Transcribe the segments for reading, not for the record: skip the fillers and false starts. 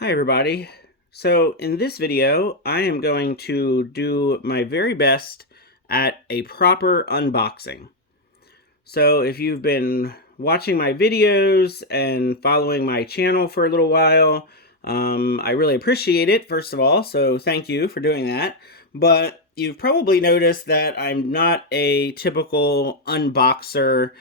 Hi everybody. So in this video, I am going to do my very best at a proper unboxing. So if you've been watching my videos and following my channel for a little while, I really appreciate it, first of all, so thank you for doing that. But you've probably noticed that I'm not a typical unboxer,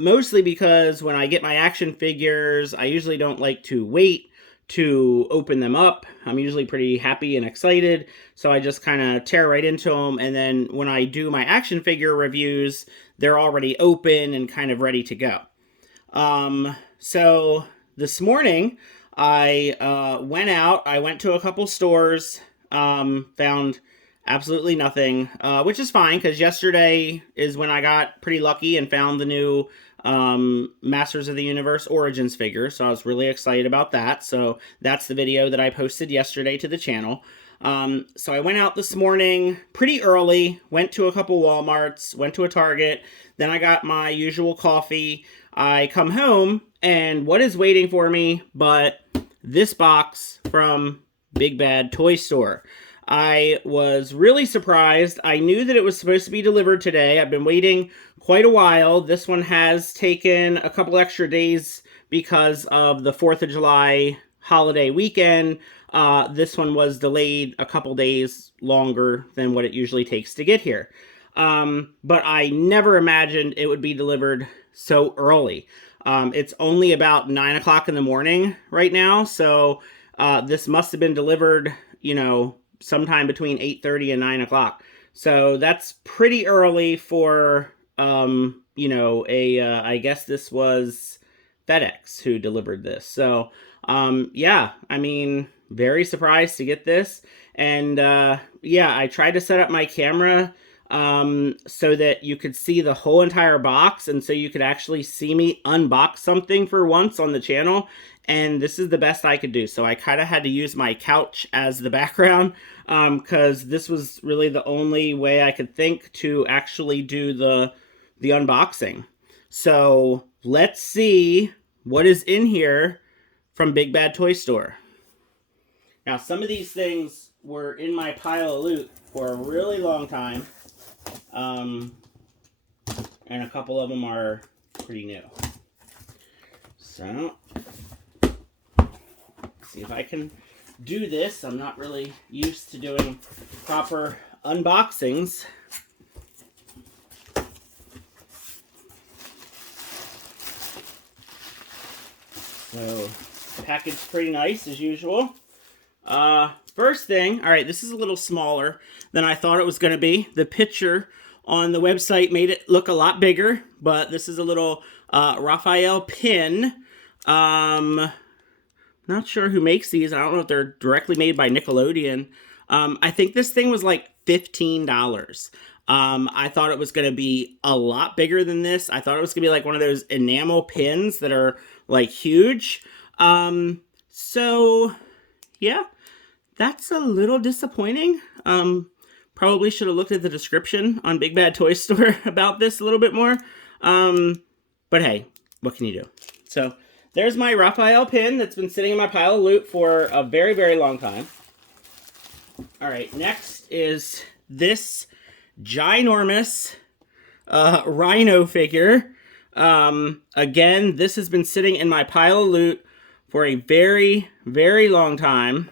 mostly because when I get my action figures, I usually don't like to wait to open them up. I'm usually pretty happy and excited, so I just kind of tear right into them, and then when I do my action figure reviews, they're already open and kind of ready to go. So this morning, I went to a couple stores, found absolutely nothing, which is fine because yesterday is when I got pretty lucky and found the new Masters of the Universe Origins figure, so I was really excited about that. So that's the video that I posted yesterday to the channel. So I went out this morning pretty early, went to a couple Walmarts, went to a Target, then I got my usual coffee. I come home, and what is waiting for me but this box from Big Bad Toy Store. I was really surprised. I knew that it was supposed to be delivered today. I've been waiting quite a while. This one has taken a couple extra days because of the 4th of July holiday weekend. This one was delayed a couple days longer than what it usually takes to get here. But I never imagined it would be delivered so early. It's only about 9 o'clock in the morning right now, so this must have been delivered, sometime between 8:30 and 9 o'clock. So that's pretty early for, I guess this was FedEx who delivered this. So, yeah, I mean, very surprised to get this. And, yeah, I tried to set up my camera so that you could see the whole entire box, and so you could actually see me unbox something for once on the channel, and this is the best I could do. So I kind of had to use my couch as the background, because this was really the only way I could think to actually do the unboxing. So let's see what is in here from Big Bad Toy Store. Now, some of these things were in my pile of loot for a really long time. And a couple of them are pretty new. So, see if I can do this. I'm not really used to doing proper unboxings. So, packaged pretty nice as usual. First thing, all right, this is a little smaller than I thought it was going to be. The picture on the website made it look a lot bigger, but this is a little Raphael pin. Not sure who makes these. I don't know if they're directly made by Nickelodeon. I think this thing was like $15. I thought it was going to be a lot bigger than this. I thought it was going to be like one of those enamel pins that are like huge. So yeah, that's a little disappointing. Probably should have looked at the description on Big Bad Toy Store about this a little bit more. But hey, what can you do? So there's my Raphael pin that's been sitting in my pile of loot for a very, very long time. All right, next is this ginormous rhino figure. Again, this has been sitting in my pile of loot for a very, very long time.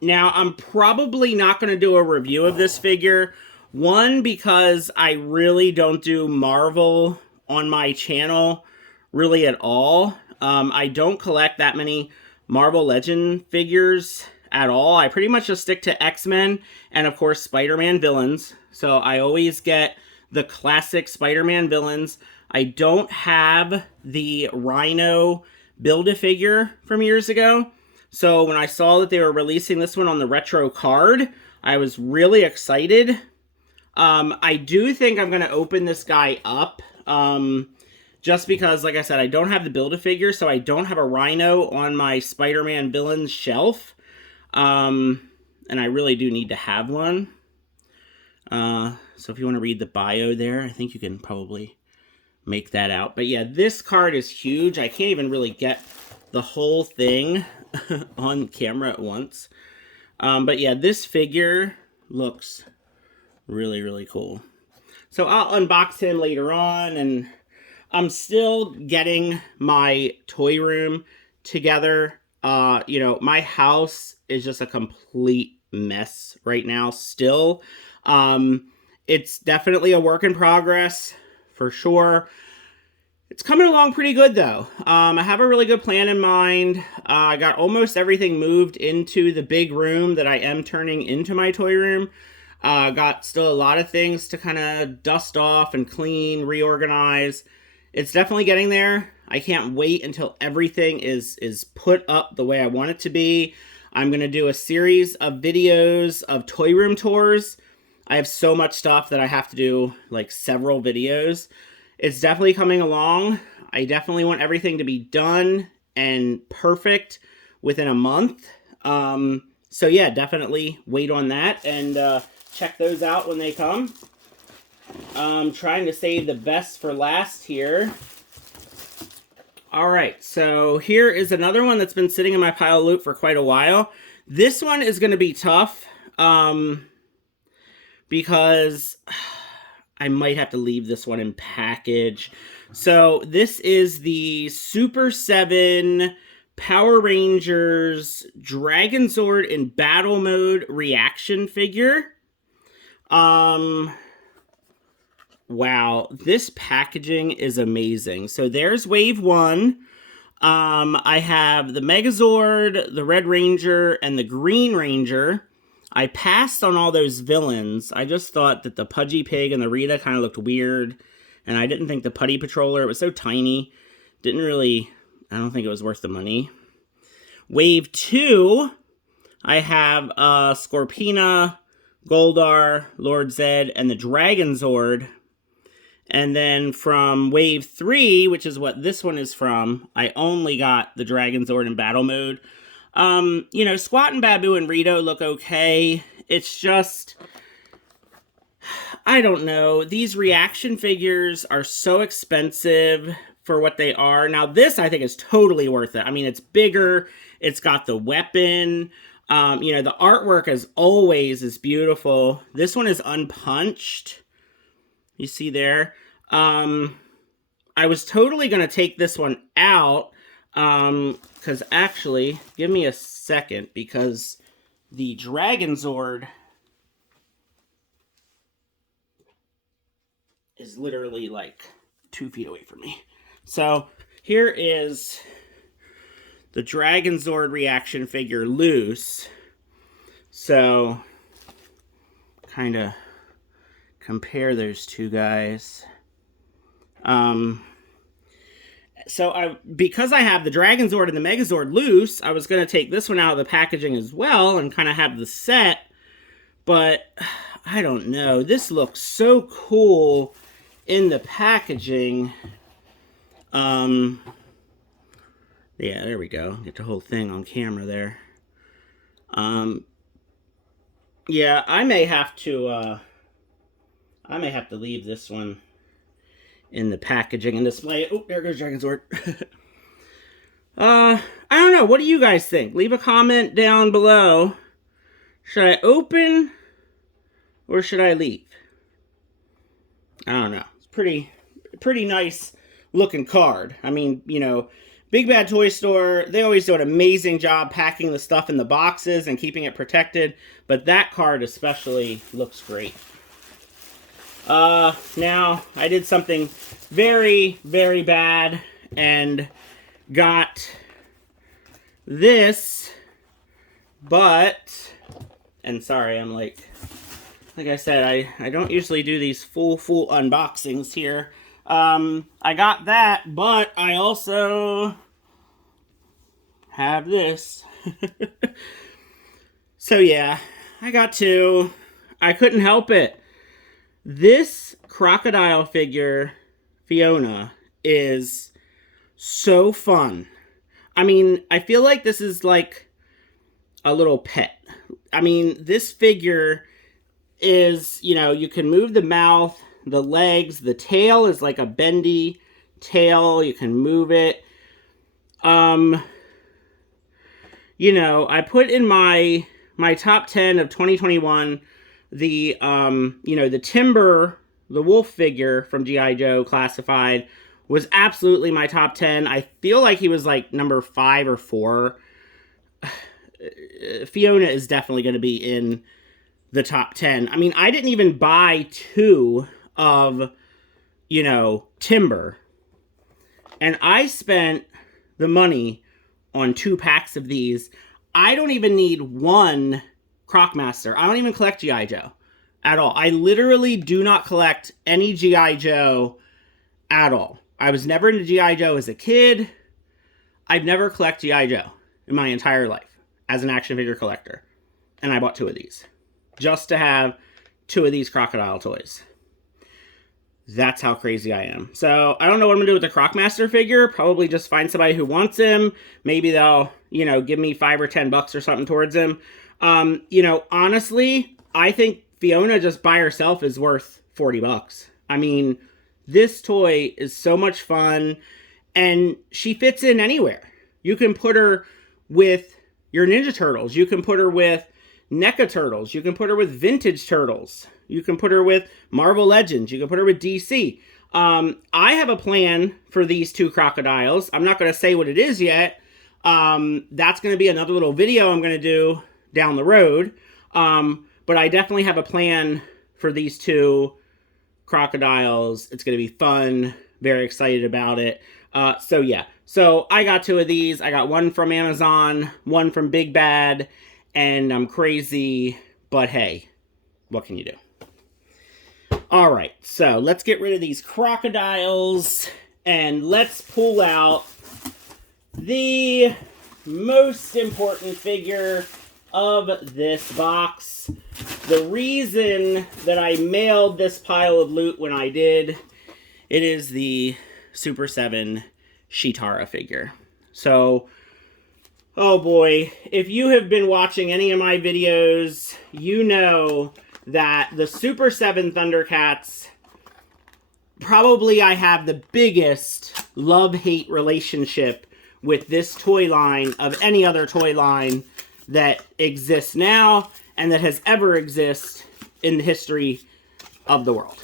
Now, I'm probably not going to do a review of this figure. One, because I really don't do Marvel on my channel really at all. I don't collect that many Marvel Legend figures at all. I pretty much just stick to X-Men and, of course, Spider-Man villains. So I always get the classic Spider-Man villains. I don't have the Rhino Build-A-Figure from years ago. So when I saw that they were releasing this one on the retro card, I was really excited. I do think I'm going to open this guy up, just because, like I said, I don't have the Build-A-Figure, so I don't have a Rhino on my Spider-Man villains shelf. And I really do need to have one. So if you want to read the bio there, I think you can probably make that out. But yeah, this card is huge. I can't even really get the whole thing on camera at once. But yeah, this figure looks really, really cool. So I'll unbox him later on, and I'm still getting my toy room together. My house is just a complete mess right now still. It's definitely a work in progress for sure. It's coming along pretty good though. I have a really good plan in mind. I got almost everything moved into the big room that I am turning into my toy room. Got still a lot of things to kind of dust off and clean, reorganize. It's definitely getting there. I can't wait until everything is put up the way I want it to be. I'm going to do a series of videos of toy room tours. I have so much stuff that I have to do, like several videos. It's definitely coming along. I definitely want everything to be done and perfect within a month. So yeah, definitely wait on that and check those out when they come. I'm trying to save the best for last here. All right, so here is another one that's been sitting in my pile of loot for quite a while. This one is going to be tough because I might have to leave this one in package. So this is the Super7 Power Rangers Dragon Zord in battle mode reaction figure. Wow, this packaging is amazing. So there's wave 1. I have the Megazord, the Red Ranger, and the Green Ranger. I passed on all those villains. I just thought that the Pudgy Pig and the Rita kind of looked weird. And I didn't think the Putty Patroller, it was so tiny. I don't think it was worth the money. Wave 2, I have Scorpina, Goldar, Lord Zed, and the Dragon Zord. And then from Wave 3, which is what this one is from, I only got the Dragon Zord in battle mode. Squat and Babu and Rito look okay. It's just, I don't know. These reaction figures are so expensive for what they are. Now, this I think is totally worth it. I mean, it's bigger. It's got the weapon. The artwork, as always, is beautiful. This one is unpunched. You see there? I was totally going to take this one out. Because actually, give me a second, because the Dragon Zord is literally like 2 feet away from me. So here is the Dragon Zord reaction figure loose. So kind of compare those two guys. Because I have the Dragon Zord and the Megazord loose, I was going to take this one out of the packaging as well and kind of have the set. But I don't know. This looks so cool in the packaging. Yeah, there we go. Get the whole thing on camera there. Yeah, I may have to leave this one in the packaging and display it. Oh, there goes Dragon Zord. I don't know. What do you guys think? Leave a comment down below. Should I open or should I leave? I don't know. It's pretty nice looking card. I mean, Big Bad Toy Store, they always do an amazing job packing the stuff in the boxes and keeping it protected, but that card especially looks great. Now, I did something very, very bad and got this, and sorry, I'm like I said, I don't usually do these full unboxings here. I got that, but I also have this. So yeah, I got two. I couldn't help it. This crocodile figure, Fiona, is so fun. I mean, I feel like this is like a little pet. I mean, this figure is, you can move the mouth, the legs, the tail is like a bendy tail. You can move it. you know, I put in my top 10 of 2021, the, you know, the Timber, the wolf figure from G.I. Joe Classified was absolutely my top 10. I feel like he was like number 5 or 4. Fiona is definitely going to be in the top 10. I mean, I didn't even buy 2 of, you know, Timber. And I spent the money on 2 packs of these. I don't even need 1 Croc Master. I don't even collect G.I. Joe at all. I literally do not collect any G.I. Joe at all. I was never into G.I. Joe as a kid. I've never collected G.I. Joe in my entire life as an action figure collector. And I bought 2 of these just to have 2 of these crocodile toys. That's how crazy I am. So I don't know what I'm gonna do with the Croc Master figure. Probably just find somebody who wants him. Maybe they'll, you know, give me $5 or $10 or something towards him. You know, honestly, I think Fiona just by herself is worth $40. I mean, this toy is so much fun, and she fits in anywhere. You can put her with your Ninja Turtles. You can put her with NECA Turtles. You can put her with Vintage Turtles. You can put her with Marvel Legends. You can put her with DC. I have a plan for these 2 crocodiles. I'm not going to say what it is yet. That's going to be another little video I'm going to do down the road. But I definitely have a plan for these 2 crocodiles. It's going to be fun. Very excited about it. So yeah. So I got 2 of these. I got 1 from Amazon, 1 from Big Bad, and I'm crazy, but hey, what can you do? All right, so let's get rid of these crocodiles and let's pull out the most important figure of this box. The reason that I mailed this pile of loot when I did, it is the Super7 Cheetara figure. So, oh boy, if you have been watching any of my videos, you know that the Super7 Thundercats, probably I have the biggest love-hate relationship with this toy line of any other toy line that exists now and that has ever existed in the history of the world.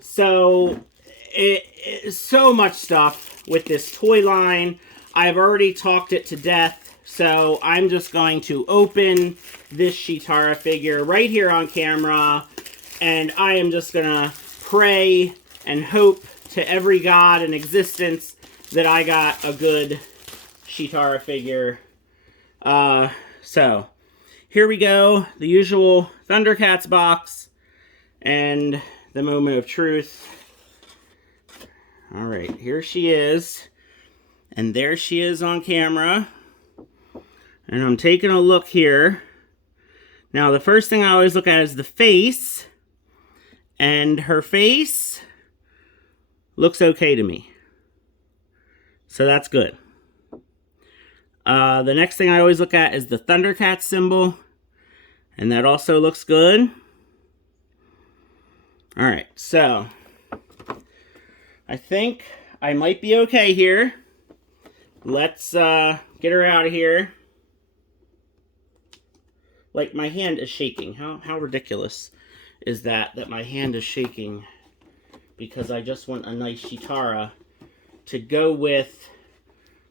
So much stuff with this toy line. I've already talked it to death. So I'm just going to open this Cheetara figure right here on camera, and I am just going to pray and hope to every god in existence that I got a good Cheetara figure. So here we go, the usual Thundercats box, and the moment of truth. All right, here she is, and there she is on camera. And I'm taking a look here. Now, the first thing I always look at is the face. And her face looks okay to me. So that's good. The next thing I always look at is the Thundercats symbol. And that also looks good. Alright, so I think I might be okay here. Let's get her out of here. Like, my hand is shaking. How ridiculous is that my hand is shaking because I just want a nice Cheetara to go with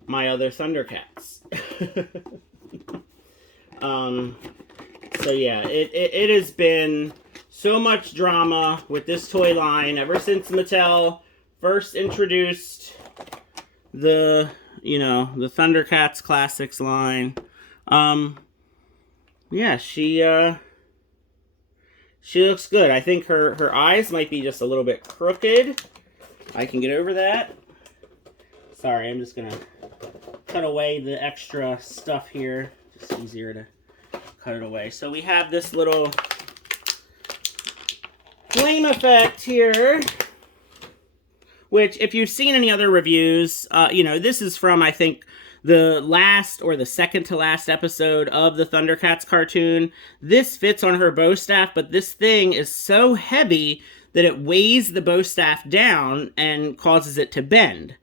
my other Thundercats. So yeah, it has been so much drama with this toy line ever since Mattel first introduced the, you know, the Thundercats Classics line. Yeah, she looks good. I think her eyes might be just a little bit crooked. I can get over that. Sorry, I'm just gonna cut away the extra stuff here. Just easier to cut it away. So we have this little flame effect here, which if you've seen any other reviews, you know, this is from, I think, the last or the second to last episode of the Thundercats cartoon. This fits on her bow staff, but this thing is so heavy that it weighs the bow staff down and causes it to bend.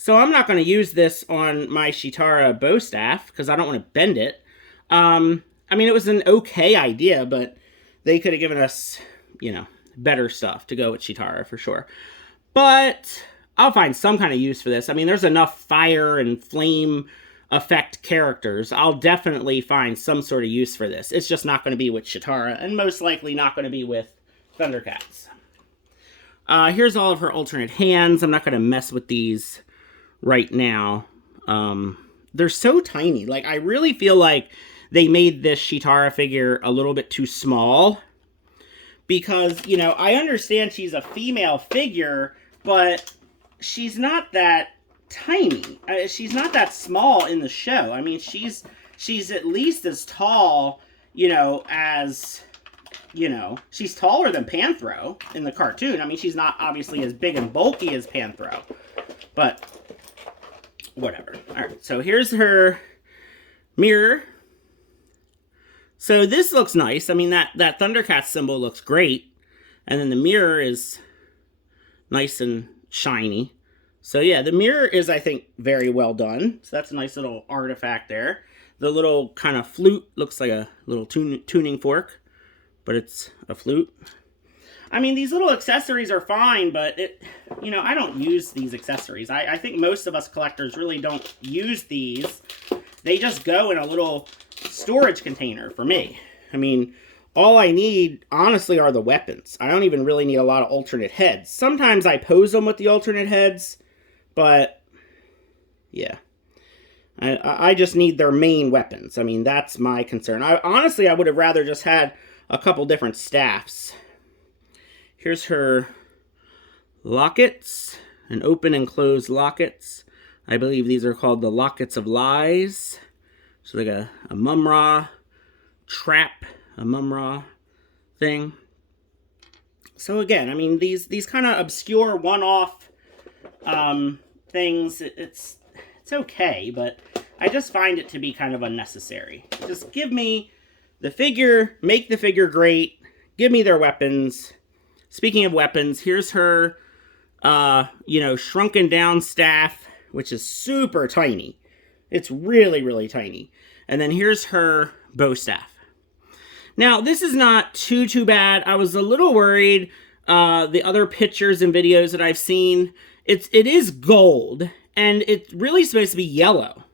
So I'm not going to use this on my Cheetara bow staff because I don't want to bend it. I mean, it was an okay idea, but they could have given us, you know, better stuff to go with Cheetara for sure. But I'll find some kind of use for this. I mean, there's enough fire and flame effect characters. I'll definitely find some sort of use for this. It's just not going to be with Cheetara, and most likely not going to be with Thundercats. Here's all of her alternate hands. I'm not going to mess with these right now. They're so tiny. Like, I really feel like they made this Cheetara figure a little bit too small. Because, you know, I understand she's a female figure, but she's not that tiny. She's not that small in the show. I mean, she's at least as tall, you know, as, you know, she's taller than Panthro in the cartoon. I mean, she's not obviously as big and bulky as Panthro, but whatever. All right, so here's her mirror. So this looks nice. I mean, that Thundercats symbol looks great. And then the mirror is nice and shiny. So yeah, the mirror is, I think, very well done. So that's a nice little artifact there. The little kind of flute looks like a little tuning fork, but it's a flute. I mean, these little accessories are fine, but you know, I don't use these accessories. I think most of us collectors really don't use these. They just go in a little storage container for me. I mean, all I need, honestly, are the weapons. I don't even really need a lot of alternate heads. Sometimes I pose them with the alternate heads, but yeah. I just need their main weapons. I mean, that's my concern. Honestly, I would have rather just had a couple different staffs. Here's her lockets, and open and close lockets. I believe these are called the Lockets of Lies. So like a Mum-Ra trap, a Mum-Ra thing. So again, I mean, these kind of obscure one-off things, it's okay, but I just find it to be kind of unnecessary. Just give me the figure, make the figure great, give me their weapons. Speaking of weapons, here's her, you know, shrunken down staff, which is super tiny. It's really, really tiny. And then here's her bow staff. Now, this is not too bad. I was a little worried. The other pictures and videos that I've seen, it is gold, and it's really supposed to be yellow.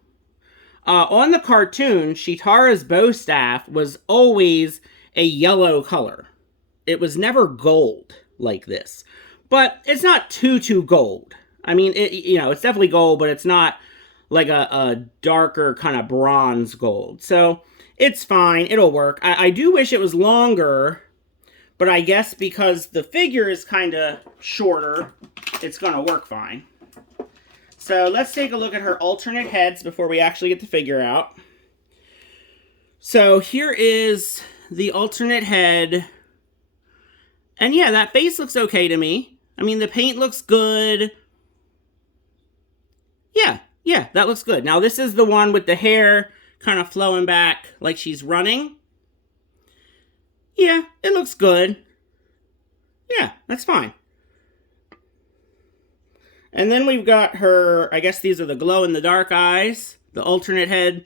On the cartoon, Cheetara's bow staff was always a yellow color. It was never gold like this. But it's not too gold. I mean, you know, it's definitely gold, but it's not like a darker kind of bronze gold. So it's fine. It'll work. I do wish it was longer, but I guess because the figure is kind of shorter, it's going to work fine. So let's take a look at her alternate heads before we actually get the figure out. So here is the alternate head. And yeah, that face looks okay to me. I mean, the paint looks good. Yeah, that looks good. Now, this is the one with the hair kind of flowing back like she's running. Yeah, it looks good. Yeah, that's fine. And then we've got her, I guess these are the glow-in-the-dark eyes, the alternate head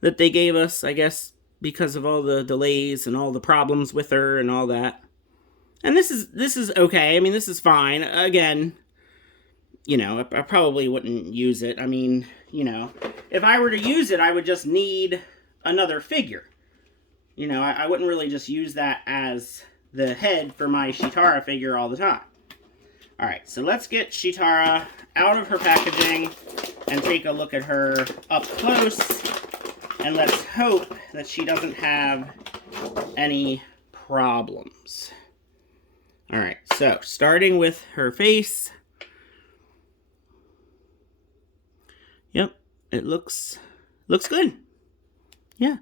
that they gave us, I guess, because of all the delays and all the problems with her and all that. And this is okay. I mean, this is fine. Again, you know, I probably wouldn't use it. I mean, you know, if I were to use it, I would just need another figure. You know, I wouldn't really just use that as the head for my Cheetara figure all the time. Alright, so let's get Cheetara out of her packaging and take a look at her up close. And let's hope that she doesn't have any problems. Alright, so starting with her face. Yep, it looks good. Yeah,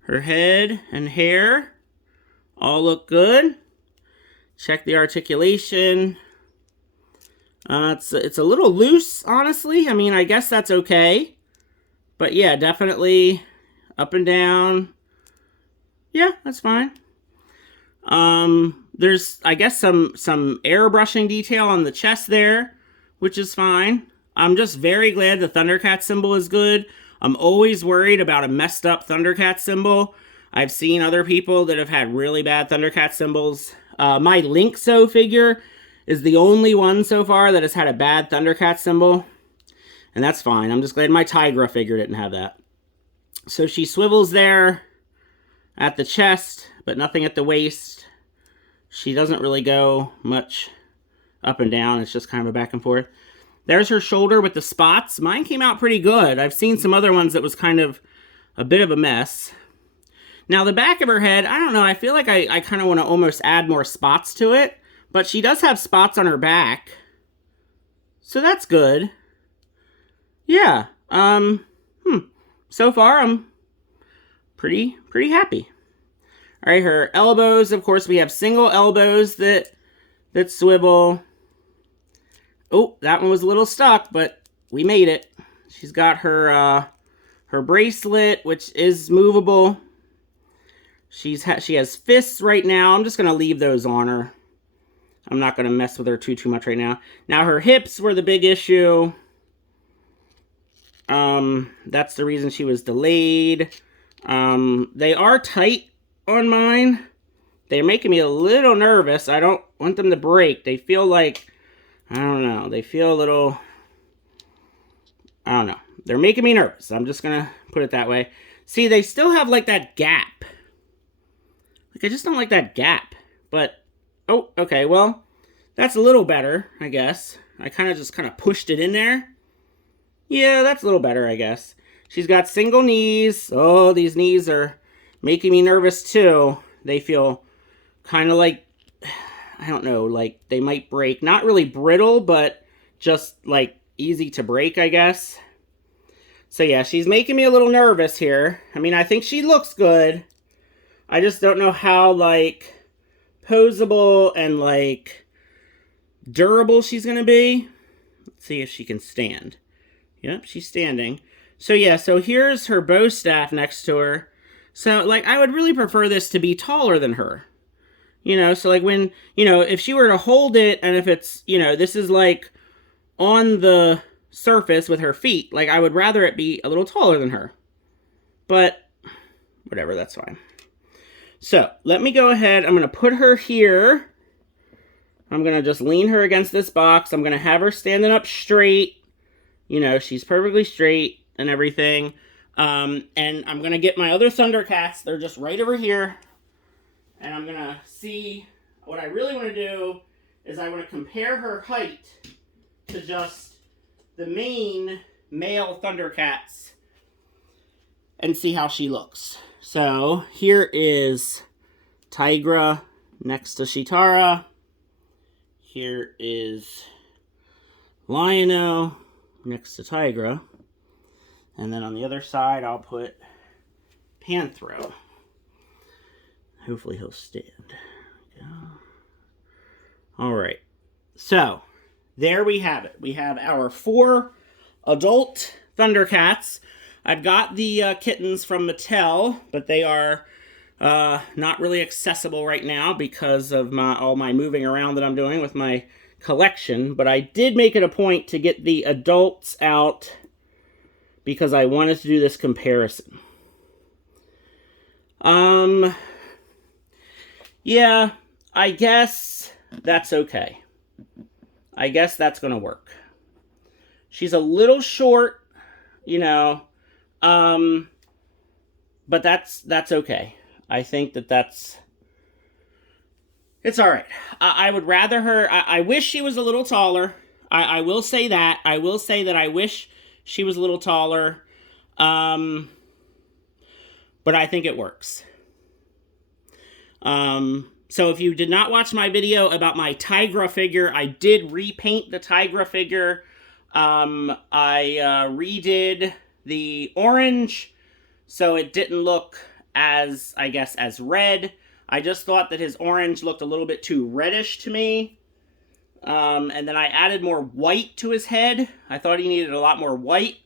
her head and hair all look good. Check the articulation. It's a little loose, honestly. I mean, I guess that's okay. But yeah, definitely up and down. Yeah, that's fine. There's, I guess, some airbrushing detail on the chest there, which is fine. I'm just very glad the Thundercats symbol is good. I'm always worried about a messed up Thundercats symbol. I've seen other people that have had really bad Thundercats symbols. My Linkso figure is the only one so far that has had a bad Thundercats symbol. And that's fine. I'm just glad my Tigra figure didn't have that. So she swivels there at the chest, but nothing at the waist. She doesn't really go much up and down. It's just kind of a back and forth. There's her shoulder with the spots. Mine came out pretty good. I've seen some other ones that was kind of a bit of a mess. Now, the back of her head, I don't know. I feel like I kind of want to almost add more spots to it. But she does have spots on her back. So that's good. Yeah. So far, I'm pretty happy. All right, her elbows, of course, we have single elbows that swivel. Oh, that one was a little stuck, but we made it. She's got her bracelet, which is movable. She has fists right now. I'm just going to leave those on her. I'm not going to mess with her too much right now. Now, her hips were the big issue. That's the reason she was delayed. They are tight on mine. They're making me a little nervous. I don't want them to break. They feel like, I don't know. They feel a little, I don't know. They're making me nervous. I'm just going to put it that way. See, they still have like that gap. Like, I just don't like that gap. But, oh, okay, well, that's a little better, I guess. I just kind of pushed it in there. Yeah, that's a little better, I guess. She's got single knees. Oh, these knees are making me nervous, too. They feel kind of like, I don't know, like they might break. Not really brittle, but just, like, easy to break, I guess. So, yeah, she's making me a little nervous here. I mean, I think she looks good. I just don't know how, like, posable and, like, durable she's going to be. Let's see if she can stand. Yep, she's standing. So, yeah, so here's her bow staff next to her. So, like, I would really prefer this to be taller than her. You know, so, like, when, you know, if she were to hold it, and if it's, you know, this is, like, on the surface with her feet, like, I would rather it be a little taller than her. But, whatever, that's fine. So, let me go ahead. I'm going to put her here. I'm going to just lean her against this box. I'm going to have her standing up straight. You know, she's perfectly straight and everything. And I'm going to get my other Thundercats. They're just right over here. And I'm going to see, what I really want to do is I want to compare her height to just the main male Thundercats and see how she looks. So, here is Tigra next to Cheetara. Here is Rhino next to Tigra. And then on the other side, I'll put Panthro. Hopefully he'll stand. There we go. Alright. So, there we have it. We have our 4 adult Thundercats. I've got the kittens from Mattel, but they are not really accessible right now because of all my moving around that I'm doing with my collection. But I did make it a point to get the adults out because I wanted to do this comparison. Yeah, I guess that's okay. I guess that's going to work. She's a little short, you know, but that's okay. I think that's, it's all right. I would rather her, I wish she was a little taller. I will say that. I will say that I wish she was a little taller. But I think it works. So if you did not watch my video about my Tigra figure, I did repaint the Tigra figure. I redid the orange, so it didn't look as, I guess, as red. I just thought that his orange looked a little bit too reddish to me. And then I added more white to his head. I thought he needed a lot more white.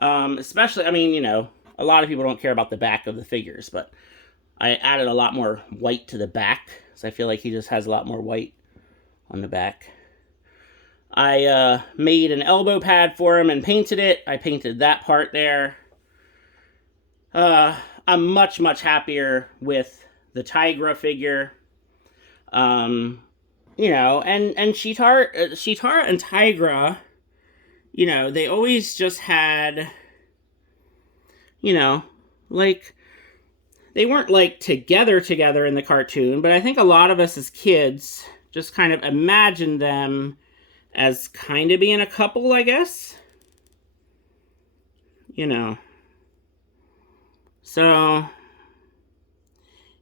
Especially, I mean, you know, a lot of people don't care about the back of the figures, but I added a lot more white to the back, so I feel like he just has a lot more white on the back. I made an elbow pad for him and painted it. I painted that part there. I'm much, much happier with the Tigra figure. You know, and Cheetara and Tigra, you know, they always just had, you know, like, they weren't like together in the cartoon, but I think a lot of us as kids just kind of imagined them as kind of being a couple, I guess. You know. So,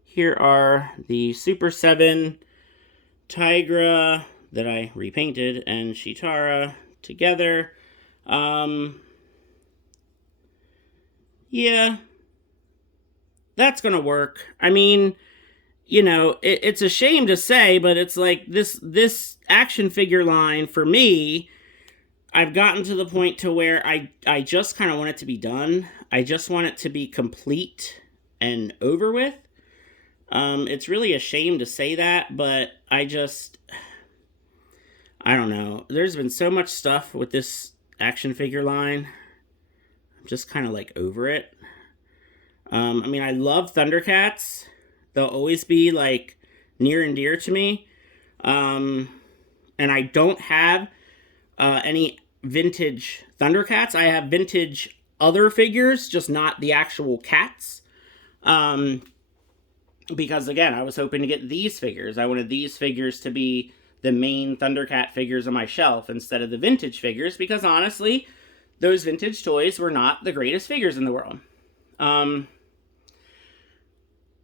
here are the Super 7 Tigra that I repainted and Cheetara together. Yeah, that's gonna work. I mean, you know, it's a shame to say, but it's like this action figure line for me, I've gotten to the point to where I just kind of want it to be done. I just want it to be complete and over with. It's really a shame to say that, but I don't know. There's been so much stuff with this action figure line. I'm just kind of like over it. I mean, I love Thundercats. They'll always be like near and dear to me. And I don't have any vintage Thundercats. I have vintage other figures, just not the actual cats. Because again, I was hoping to get these figures. I wanted these figures to be the main Thundercat figures on my shelf instead of the vintage figures, because honestly, those vintage toys were not the greatest figures in the world.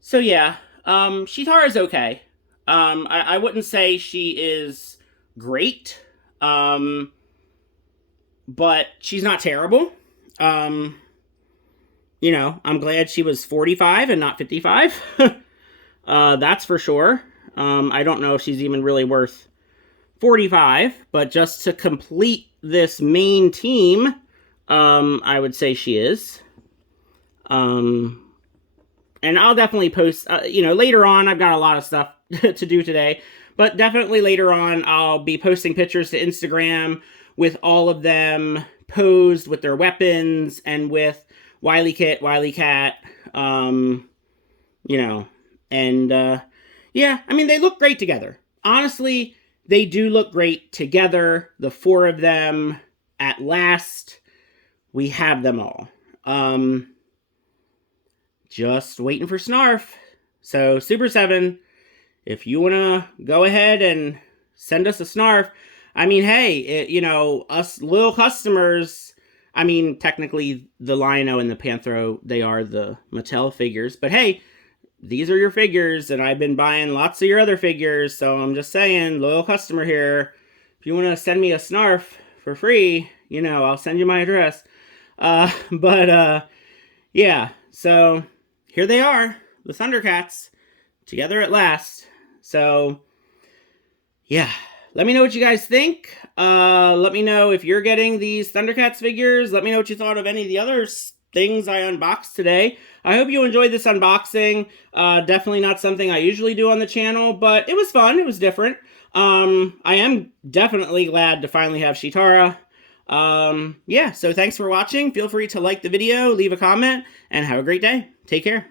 So yeah, Cheetara's okay. I wouldn't say she is great, but she's not terrible. You know, I'm glad she was 45 and not 55. That's for sure. I don't know if she's even really worth 45, but just to complete this main team, I would say she is. And I'll definitely post, you know, later on. I've got a lot of stuff to do today, but definitely later on, I'll be posting pictures to Instagram with all of them posed with their weapons and with Wily Kit, Wily Cat, you know, and, yeah, I mean, they look great together. Honestly, they do look great together. The four of them, at last, we have them all. Just waiting for Snarf. So, Super 7, if you want to go ahead and send us a Snarf, I mean, hey, you know, us little customers, I mean, technically, the Rhino and the Panthro, they are the Mattel figures, but hey, these are your figures, and I've been buying lots of your other figures, so I'm just saying, loyal customer here, if you want to send me a Snarf for free, you know, I'll send you my address. Yeah, so here they are, the Thundercats, together at last. So, yeah, let me know what you guys think. Let me know if you're getting these Thundercats figures. Let me know what you thought of any of the other things I unboxed today. I hope you enjoyed this unboxing. Definitely not something I usually do on the channel, but it was fun. It was different. I am definitely glad to finally have Cheetara. Yeah, so thanks for watching. Feel free to like the video, leave a comment, and have a great day. Take care.